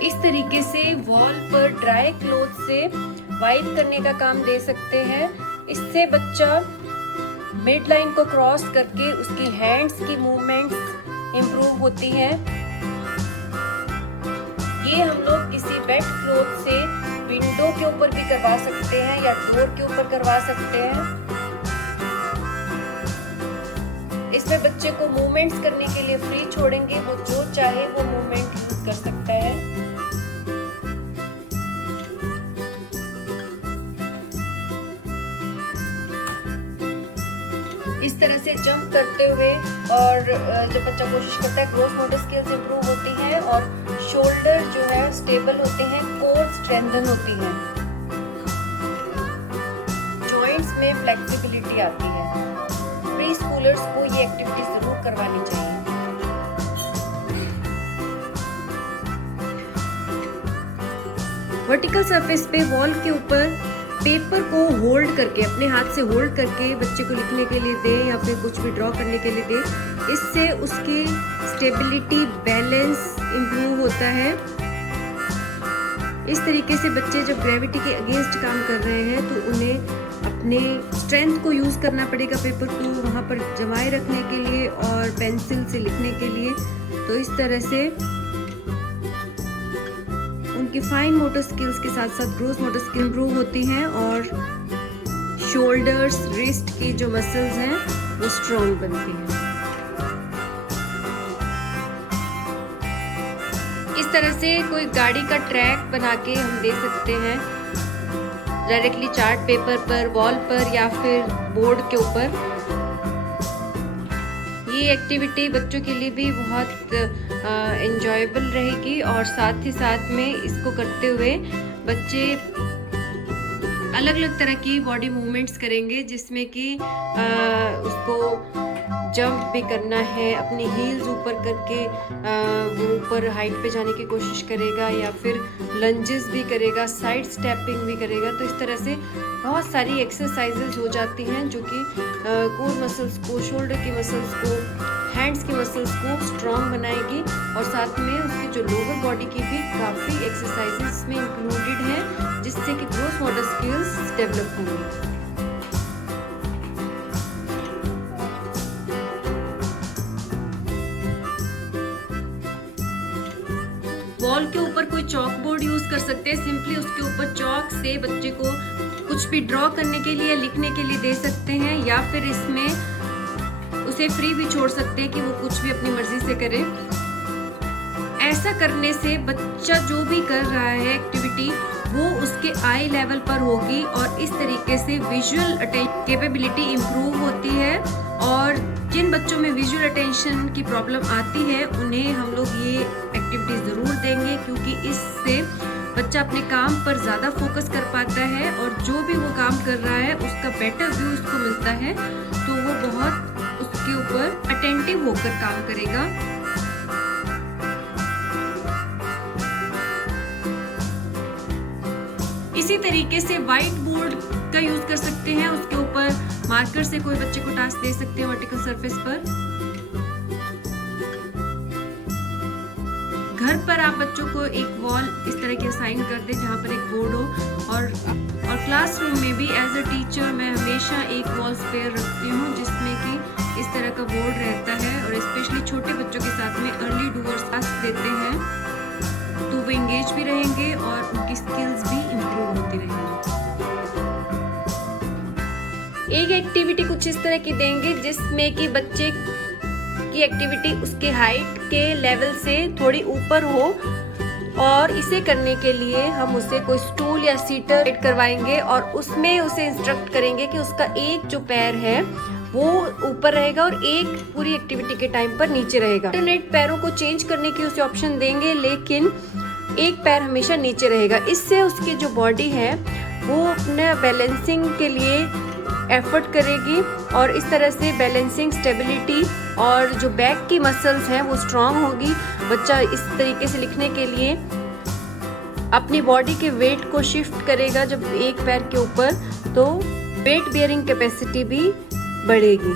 इस तरीके से वॉल पर ड्राई क्लॉथ से वाइप करने का काम दे सकते हैं। इससे बच्चा मिड लाइन को क्रॉस करके उसकी हैंड्स की मूवमेंट्स इंप्रूव होती हैं। ये हम लोग किसी वेट क्लॉथ से विंडो के ऊपर भी करवा सकते हैं या डोर के ऊपर करवा सकते हैं। इसमें बच्चे को मूवमेंट्स करने के लिए फ्री छोड़ेंगे, वो जो चाहे वो मूवमेंट यूज कर सकता है। इस तरह से जंप करते हुए और जब बच्चा कोशिश करता है, ग्रोस मोटर स्किल्स इंप्रूव होती हैं और शोल्डर जो है स्टेबल होते हैं, कोर स्ट्रेंथन होती है, जॉइंट्स में फ्लेक्सिबिलिटी आती है। प्री स्कूलर्स को ये एक्टिविटी जरूर करवानी चाहिए। वर्टिकल सरफेस पे वॉल के ऊपर पेपर को होल्ड करके, अपने हाथ से होल्ड करके बच्चे को लिखने के लिए दे या फिर कुछ भी ड्रॉ करने के लिए दे। इससे उसकी स्टेबिलिटी, बैलेंस इंप्रूव होता है। इस तरीके से बच्चे जब ग्रेविटी के अगेंस्ट काम कर रहे हैं तो उन्हें अपने स्ट्रेंथ को यूज करना पड़ेगा पेपर को वहाँ पर जमाए रखने के लिए और पेंसिल से लिखने के लिए। तो इस तरह से उनकी फाइन मोटर स्किल्स के साथ साथ ग्रोस मोटर स्किल इंप्रूव होती हैं और शोल्डर्स, रिस्ट की जो मसल्स हैं वो स्ट्रॉन्ग बनती हैं। इस तरह से कोई गाड़ी का ट्रैक बना के हम दे सकते हैं डायरेक्टली चार्ट पेपर पर, वॉल पर या फिर बोर्ड के ऊपर। ये एक्टिविटी बच्चों के लिए भी बहुत एंजॉयबल रहेगी और साथ ही साथ में इसको करते हुए बच्चे अलग अलग तरह की बॉडी मूवमेंट्स करेंगे, जिसमें कि उसको जंप भी करना है, अपनी हील्स ऊपर करके वो ऊपर हाइट पे जाने की कोशिश करेगा या फिर लंजेस भी करेगा, साइड स्टेपिंग भी करेगा। तो इस तरह से बहुत सारी एक्सरसाइजेज हो जाती हैं जो कि कोर मसल्स को, शोल्डर की मसल्स को, हैंड्स की मसल्स को स्ट्रॉन्ग बनाएगी और साथ में उसकी जो लोअर बॉडी की भी काफ़ी एक्सरसाइजेज में इंक्लूडेड हैं, जिससे कि ग्रोस मोटर स्किल्स डेवलप होंगी। वॉल के ऊपर कोई चॉक बोर्ड यूज कर सकते हैं। सिंपली उसके ऊपर चॉक से बच्चे को कुछ भी ड्रॉ करने के लिए, लिखने के लिए दे सकते हैं या फिर इसमें उसे फ्री भी छोड़ सकते हैं कि वो कुछ भी अपनी मर्जी से करे। ऐसा करने से बच्चा जो भी कर रहा है एक्टिविटी वो उसके आई लेवल पर होगी और इस तरीके से विजुअल कैपेबिलिटी इंप्रूव होती है। और जिन बच्चों में विजुअल अटेंशन की प्रॉब्लम आती है उन्हें हम लोग ये एक्टिविटी ज़रूर देंगे, क्योंकि इससे बच्चा अपने काम पर ज़्यादा फोकस कर पाता है और जो भी वो काम कर रहा है उसका बेटर व्यू उसको मिलता है, तो वो बहुत उसके ऊपर अटेंटिव होकर काम करेगा। इसी तरीके से व्हाइट बोर्ड का यूज कर सकते हैं, उसके ऊपर मार्कर से कोई बच्चे को टास्क दे सकते हैं वर्टिकल सरफेस पर। घर पर आप बच्चों को एक वॉल इस तरह की असाइन कर दें जहाँ पर एक बोर्ड हो और क्लासरूम में भी एज अ टीचर मैं हमेशा एक वॉल स्पेयर रखती हूँ जिसमें कि इस तरह का बोर्ड रहता है और स्पेशली छोटे बच्चों के साथ में अर्ली डूअर्स टास्क देते हैं तो वो एंगेज भी रहेंगे और उनकी स्किल्स भी इम्प्रूव होती रहेंगी। एक एक्टिविटी कुछ इस तरह की देंगे जिसमें कि बच्चे की एक्टिविटी उसके हाइट के लेवल से थोड़ी ऊपर हो और इसे करने के लिए हम उसे कोई स्टूल या सीटर करवाएंगे और उसमें उसे इंस्ट्रक्ट करेंगे कि उसका एक जो पैर है वो ऊपर रहेगा और एक पूरी एक्टिविटी के टाइम पर नीचे रहेगा। अल्टरनेट पैरों को चेंज करने की उसे ऑप्शन देंगे, लेकिन एक पैर हमेशा नीचे रहेगा। इससे उसकी जो बॉडी है वो अपने बैलेंसिंग के लिए एफर्ट करेगी और इस तरह से बैलेंसिंग, स्टेबिलिटी और जो बैक की मसल्स हैं वो स्ट्रांग होगी। बच्चा इस तरीके से लिखने के लिए अपनी बॉडी के वेट को शिफ्ट करेगा जब एक पैर के ऊपर, तो वेट बियरिंग कैपेसिटी भी बढ़ेगी।